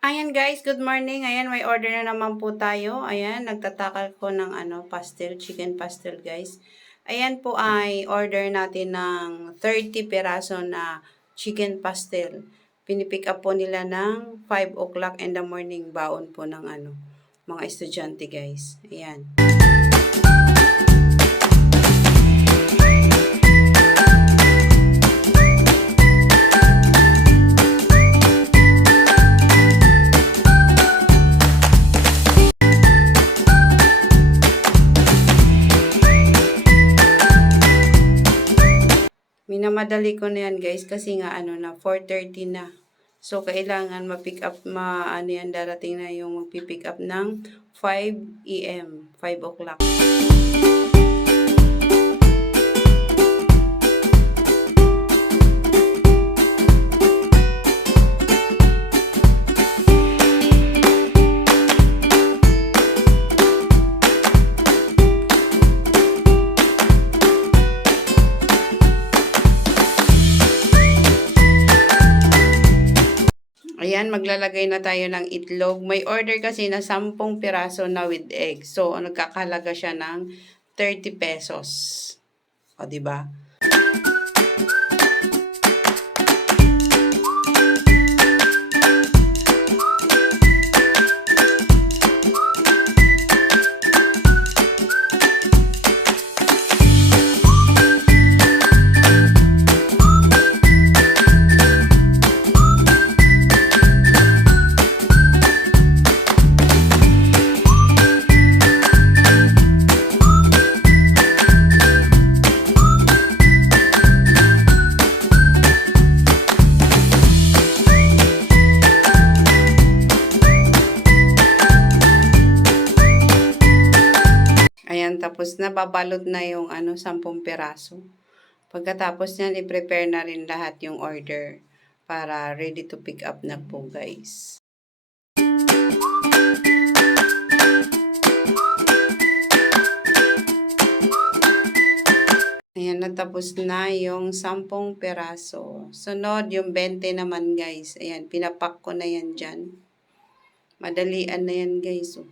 Ayan guys, good morning. Ayan, may order na naman po tayo. Ayan, nagtatakal ko ng pastel, chicken pastel guys. Ayan po ay order natin ng 30 peraso na chicken pastel. Pinipick up po nila ng 5 o'clock in the morning, baon po ng mga estudyante guys. Ayan. Minamadali ko na yan guys kasi nga na 4:30 na. So kailangan ma-pick up yan, darating na yung magpi-pick up ng 5 AM, 5 o'clock. Ayan, maglalagay na tayo ng itlog. May order kasi na 10 piraso na with egg. So, nagkakahalaga siya ng 30 pesos. O, diba? Ayan, tapos nababalot na yung 10 peraso. Pagkatapos niyan, i-prepare na rin lahat yung order para ready to pick up na po guys. Ayan, natapos na yung 10 peraso. Sunod, yung 20 naman guys. Ayan, pinapak ko na yan dyan. Madalian na yan guys. Oh.